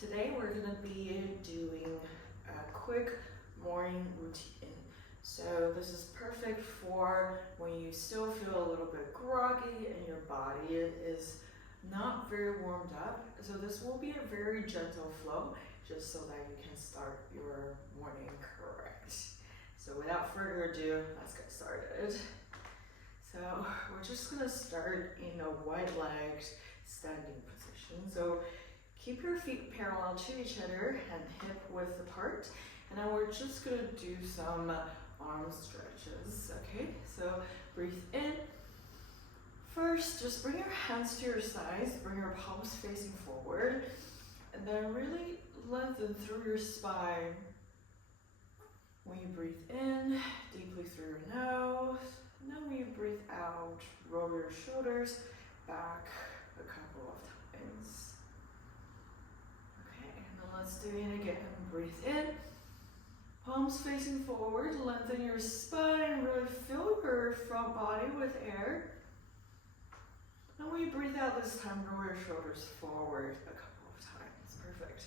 Today we're going to be doing a quick morning routine. So this is perfect for when you still feel a little bit groggy and your body is not very warmed up. So this will be a very gentle flow just so that you can start your morning correct. So without further ado, let's get started. So we're just going to start in a wide-legged standing position. So keep your feet parallel to each other and hip width apart. And now we're just going to do some arm stretches. Okay, so breathe in. First, just bring your hands to your sides, bring your palms facing forward, and then really lengthen through your spine. When you breathe in, deeply through your nose, and then when you breathe out, roll your shoulders back a couple of times. Okay, and then let's do it again. Breathe in, palms facing forward, lengthen your spine, really fill your front body with air. And when you breathe out this time, roll your shoulders forward a couple of times. Perfect.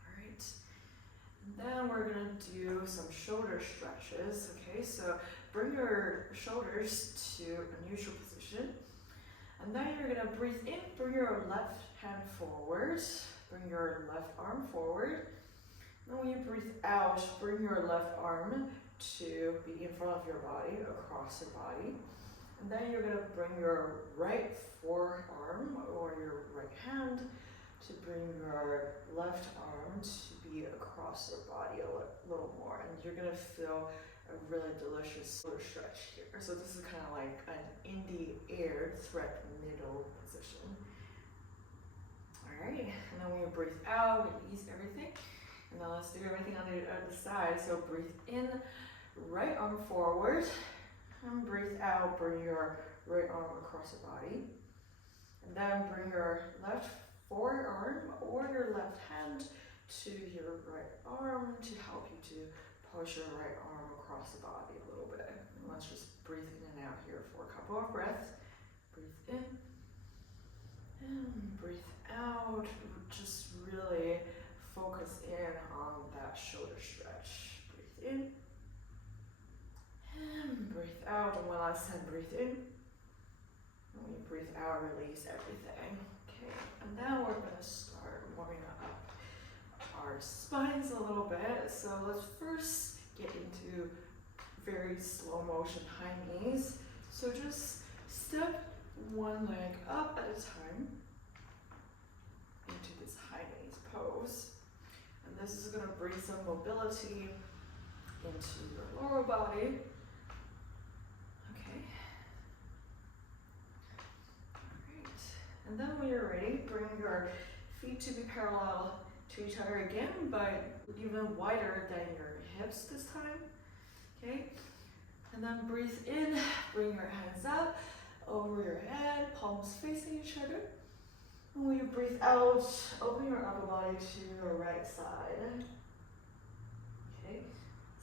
All right. And then we're going to do some shoulder stretches. Okay, so bring your shoulders to a neutral position. And then you're going to breathe in, bring your left hand forward, bring your left arm forward. And when you breathe out, bring your left arm to be in front of your body, across your body. And then you're going to bring your right forearm or your right hand to bring your left arm to be across your body a little more. And you're going to feel a really delicious shoulder stretch here. So this is kind of like an in the air thread middle position. All right, and then when you breathe out, release everything. And now let's do everything on the other side. So breathe in, right arm forward. And breathe out, bring your right arm across your body. And then bring your left forearm or your left hand to your right arm to help you to push your right arm across the body a little bit. And let's just breathe in and out here for a couple of breaths. Breathe in and breathe out. Just really focus in on that shoulder stretch. Breathe in. And breathe out, and one last time, breathe in. And when you breathe out, release everything. Okay, and now we're going to start warming up our spines a little bit. So let's first get into very slow motion high knees. So just step one leg up at a time into this high knees pose. And this is going to bring some mobility into your lower body. And then when you're ready, bring your feet to be parallel to each other again, but even wider than your hips this time. Okay? And then breathe in, bring your hands up over your head, palms facing each other. And when you breathe out, open your upper body to your right side. Okay?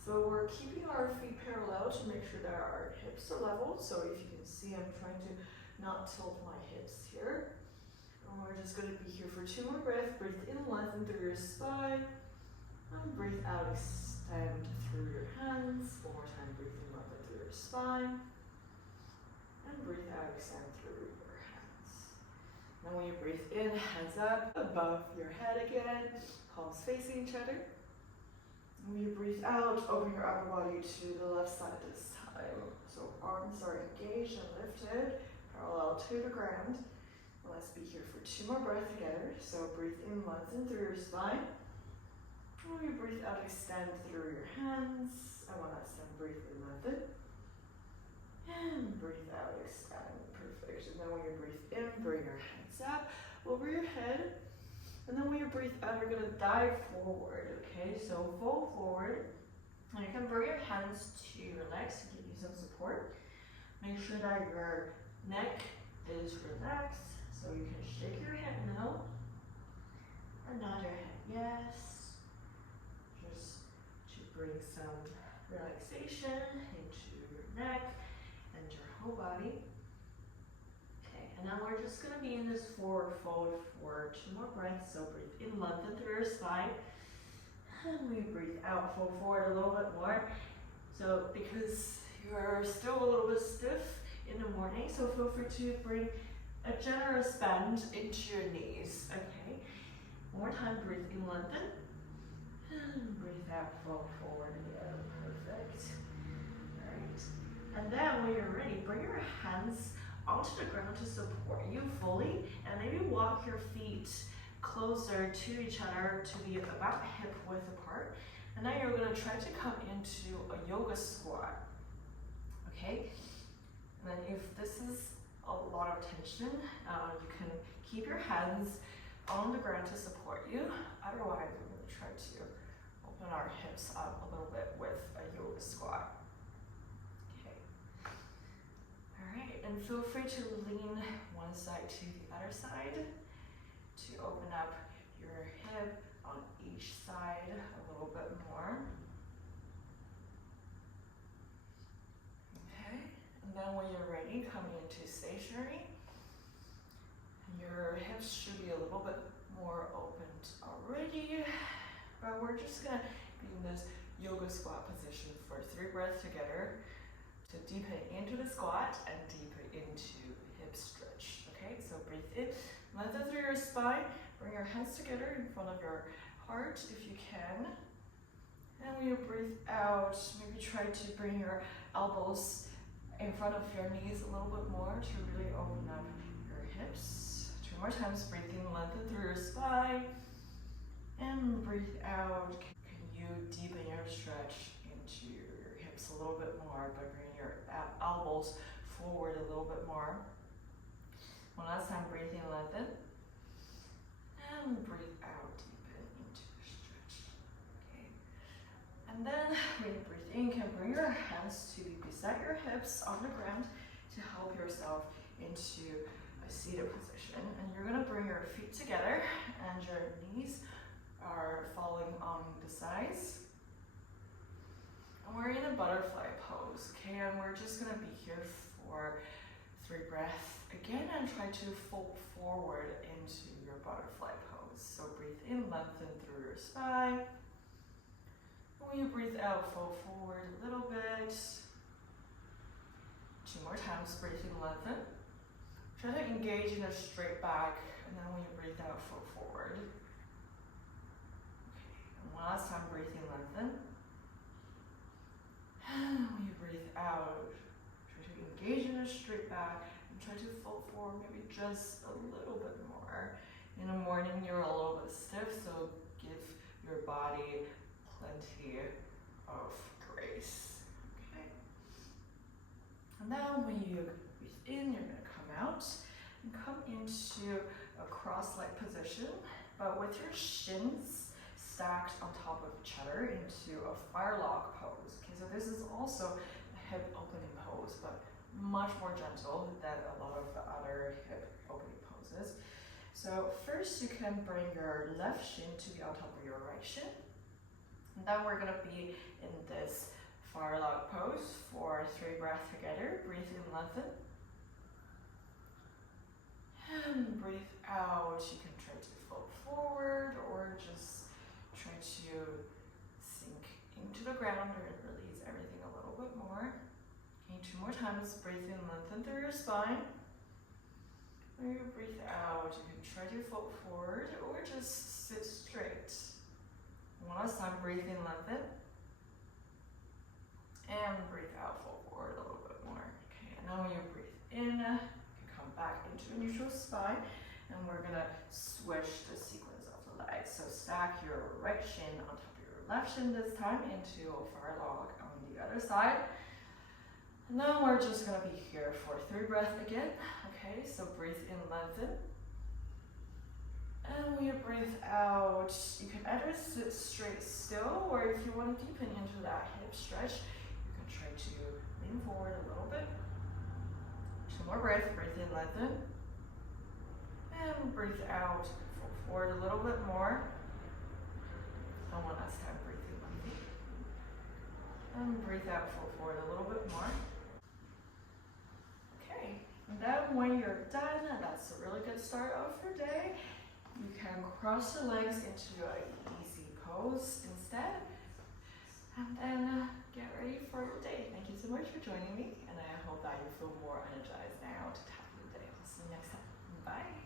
So we're keeping our feet parallel to make sure that our hips are level. So if you can see, I'm trying to not tilt my hips here. And we're just going to be here for 2 more breaths. Breathe in, lengthen through your spine. And breathe out, extend through your hands. One more time, breathe in, lengthen through your spine. And breathe out, extend through your hands. Now when you breathe in, hands up above your head again. Palms facing each other. And when you breathe out, open your upper body to the left side this time. So arms are engaged and lifted, parallel to the ground. Let's be here for 2 more breaths together. So breathe in, lengthen through your spine. And when you breathe out, extend through your hands. And one last time, breathe in, lengthen. And breathe out, extend. Perfect. And then when you breathe in, bring your hands up over your head. And then when you breathe out, you're going to dive forward. Okay, so fold forward. And you can bring your hands to your legs to give you some support. Make sure that your neck is relaxed. So you can shake your head no, or nod your head yes, just to bring some relaxation into your neck and your whole body. Okay, and And then we're just gonna be in this forward fold for 2 more breaths. So breathe in, lengthen through your spine. And we breathe out, fold forward a little bit more. So because you're still a little bit stiff in the morning, so feel free to bring a generous bend into your knees, okay? One more time, breathe in, lengthen. And breathe out, fold forward again, perfect. All right. And then when you're ready, bring your hands onto the ground to support you fully, and maybe walk your feet closer to each other to be about hip width apart. And then you're gonna try to come into a yoga squat, okay? And then if this is a lot of tension, you can keep your hands on the ground to support you. Otherwise, we're gonna try to open our hips up a little bit with a yoga squat. Okay. All right, and feel free to lean one side to the other side to open up your hip on each side a little bit more. Okay, and then when you're ready, coming into stationary, your hips should be a little bit more opened already, but we're just gonna be in this yoga squat position for 3 breaths together to deepen into the squat and deepen into hip stretch. Okay, so breathe in, lengthen through your spine, bring your hands together in front of your heart if you can. And when you breathe out, maybe try to bring your elbows in front of your knees a little bit more to really open up your hips. 2 more times, breathe in, lengthen through your spine. And breathe out. Can you deepen your stretch into your hips a little bit more by bringing your elbows forward a little bit more. One last time, breathe in, lengthen. And breathe out, deepen into your stretch. Okay. And then when you breathe in, you can bring your hands to be beside your hips on the ground to help yourself into a seated position. And you're gonna bring your feet together and your knees are falling on the sides. And we're in a butterfly pose, okay? And we're just gonna be here for 3 breaths again and try to fold forward into your butterfly pose. So breathe in, lengthen through your spine. When you breathe out, fold forward a little bit. 2 more times, breathe in, lengthen. Try to engage in a straight back, and then when you breathe out, fold forward. One last time, breathe in, lengthen. And when you breathe out, try to engage in a straight back and try to fold forward maybe just a little bit more. In the morning, you're a little bit stiff, so give your body plenty of grace. Okay. And then when you breathe in, you're going to come out and come into a cross-leg position, but with your shins stacked on top of each other into a firelog pose. Okay, so this is also a hip opening pose, but much more gentle than a lot of the other hip opening poses. So first you can bring your left shin to be on top of your right shin. And then we're gonna be in this firelog pose for 3 breaths together. Breathe in, lengthen. And breathe out. You can try to fold forward or just try to sink into the ground or release everything a little bit more. Okay, 2 more times. Breathe in, lengthen through your spine. When you breathe out, you can try to fold forward or just sit straight. One last time, breathe in, lengthen. And breathe out, fold forward a little bit more. Okay, and now when you breathe in, you can come back into a neutral spine. And we're gonna switch the sequence of the legs. So stack your right shin on top of your left shin this time into a firelog on the other side. And then we're just gonna be here for 3 breaths again. Okay, so breathe in, lengthen. And when you breathe out, you can either sit straight still, or if you want to deepen into that hip stretch, you can try to lean forward a little bit. 2 more breaths, breathe in, lengthen. And breathe out, fold forward a little bit more. And one last time, breathe in, lengthen. And breathe out, fold forward a little bit more. Okay, And then when you're done, that's a really good start of your day. You can cross your legs into an easy pose instead. And then get ready for your day. Thank you so much for joining me, and I hope that you feel more energized now to tackle your day. I'll see you next time. Bye.